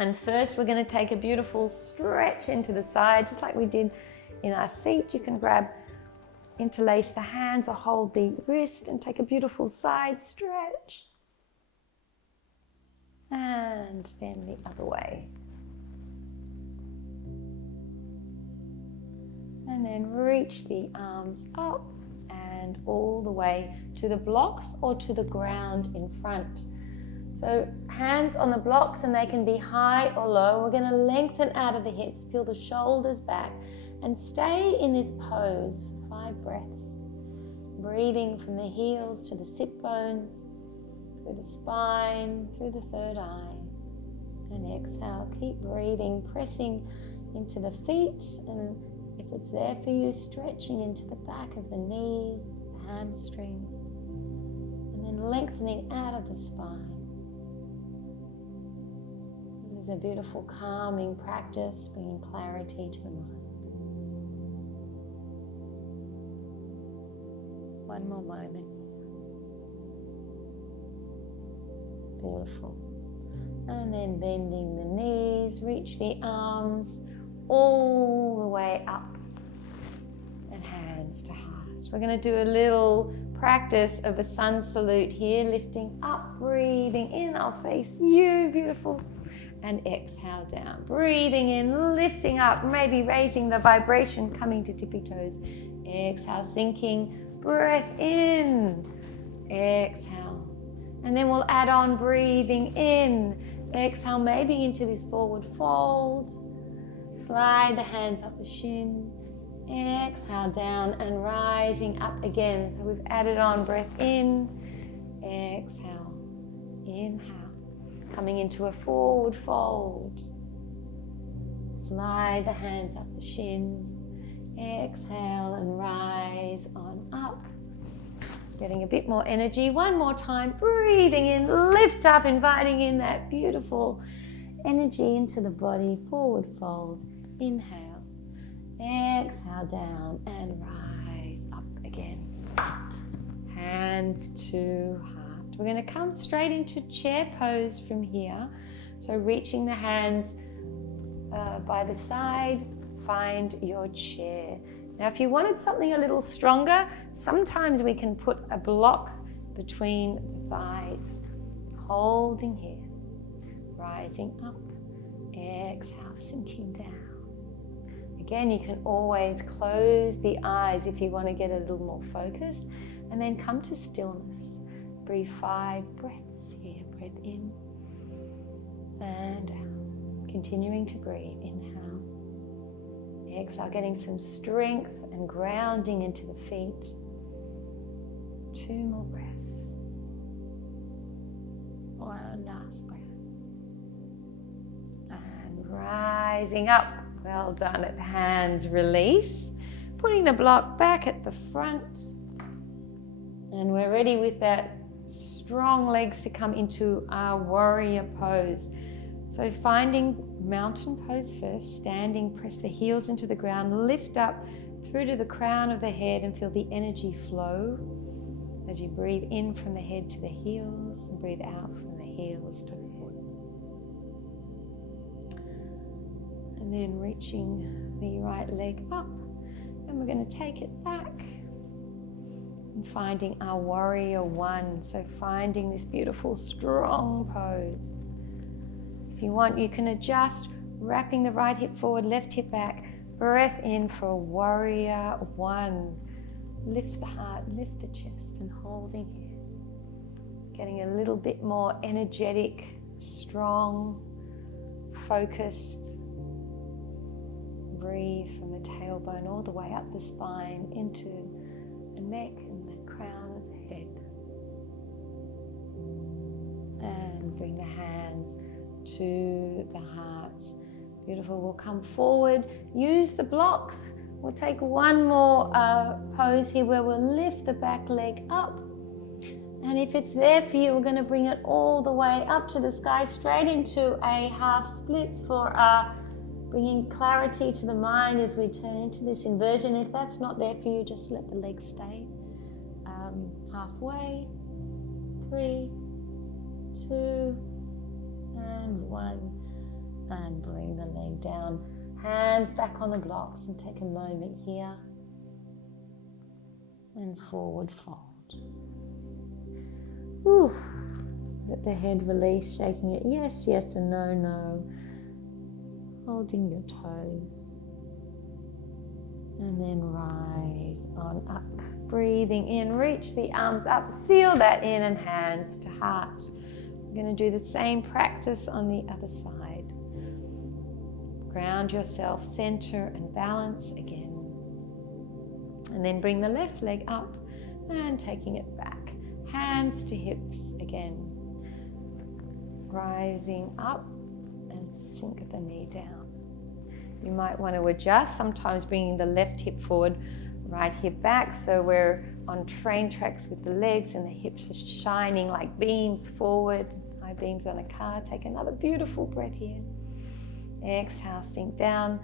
And first we're going to take a beautiful stretch into the side, just like we did in our seat. You can interlace the hands or hold the wrist and take a beautiful side stretch. And then the other way. And then reach the arms up and all the way to the blocks or to the ground in front. So hands on the blocks, and they can be high or low. We're going to lengthen out of the hips, peel the shoulders back, and stay in this pose for 5 breaths. Breathing from the heels to the sit bones, through the spine, through the third eye. And exhale, keep breathing, pressing into the feet, and if it's there for you, stretching into the back of the knees, the hamstrings, and then lengthening out of the spine. This is a beautiful calming practice, bringing clarity to the mind. One more moment. Beautiful. And then bending the knees, reach the arms all the way up and hands to heart. We're going to do a little practice of a sun salute here, lifting up, breathing in. I'll face you, beautiful. And exhale down, breathing in, lifting up, maybe raising the vibration, coming to tippy toes. Exhale, sinking, breath in, exhale. And then we'll add on breathing in, exhale, maybe into this forward fold. Slide the hands up the shin, exhale down and rising up again. So we've added on breath in, exhale, inhale. Coming into a forward fold. Slide the hands up the shins. Exhale and rise on up. Getting a bit more energy. One more time. Breathing in, lift up, inviting in that beautiful energy into the body. Forward fold. Inhale. Exhale down and rise up again. Hands to heart. We're going to come straight into chair pose from here. So reaching the hands by the side, find your chair. Now if you wanted something a little stronger, sometimes we can put a block between the thighs. Holding here, rising up, exhale, sinking down. Again, you can always close the eyes if you want to get a little more focused, and then come to stillness. Breathe 5 breaths here. Breath in and out. Continuing to breathe. Inhale. Exhale, getting some strength and grounding into the feet. 2 more breaths. One last breath. And rising up. Well done. At the hands, release. Putting the block back at the front. And we're ready with that strong legs to come into our warrior pose. So finding mountain pose first, standing, press the heels into the ground, lift up through to the crown of the head and feel the energy flow as you breathe in from the head to the heels and breathe out from the heels to the head. And then reaching the right leg up, and we're going to take it back. And finding our warrior one, so finding this beautiful strong pose. If you want, you can adjust, wrapping the right hip forward, left hip back. Breath in for warrior one. Lift the heart, lift the chest, and holding here. Getting a little bit more energetic, strong, focused. Breathe from the tailbone all the way up the spine into the neck and the crown of the head. And bring the hands to the heart. Beautiful. We'll come forward. Use the blocks. We'll take one more pose here where we'll lift the back leg up. And if it's there for you, we're going to bring it all the way up to the sky, straight into a half splits for bringing clarity to the mind as we turn into this inversion. If that's not there for you, just let the legs stay. Halfway. 3, 2, and 1. And bring the leg down. Hands back on the blocks and take a moment here. And forward fold. Whew. Let the head release, shaking it yes, yes, and no, no. Holding your toes. And then rise on up. Breathing in, reach the arms up, seal that in, and hands to heart. We're going to do the same practice on the other side. Ground yourself, center and balance again. And then bring the left leg up and taking it back. Hands to hips again. Rising up and sink the knee down. You might want to adjust, sometimes bringing the left hip forward, right hip back, so we're on train tracks with the legs and the hips are shining like beams forward, high beams on a car. Take another beautiful breath here. Exhale, sink down.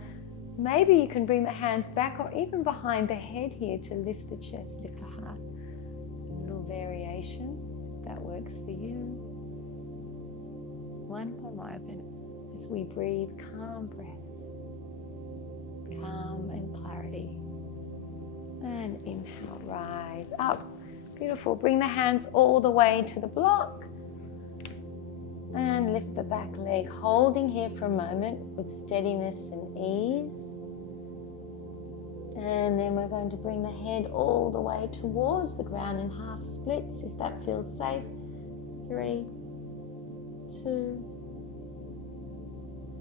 Maybe you can bring the hands back or even behind the head here to lift the chest, lift the heart. A little variation, if that works for you. One by moment, as we breathe, calm breath. Calm and clarity. And inhale, rise up. Beautiful. Bring the hands all the way to the block. And lift the back leg, holding here for a moment with steadiness and ease. And then we're going to bring the head all the way towards the ground in half splits, if that feels safe. 3, 2,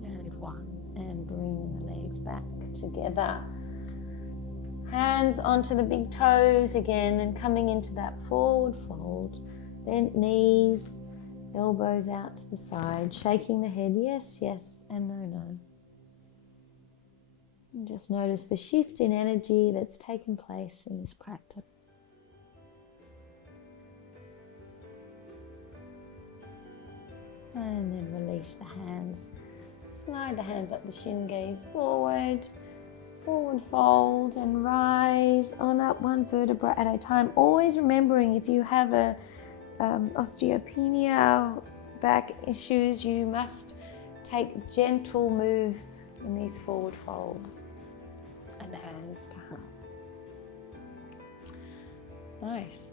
and 1. And bring the legs back together. Hands onto the big toes again and coming into that forward fold. Bent knees, elbows out to the side, shaking the head yes, yes, and no, no. And just notice the shift in energy that's taken place in this practice. And then release the hands. Slide the hands up the shin, gaze forward. Forward fold and rise on up, one vertebra at a time. Always remembering, if you have a osteopenia, back issues, you must take gentle moves in these forward folds and hands to heart. Nice.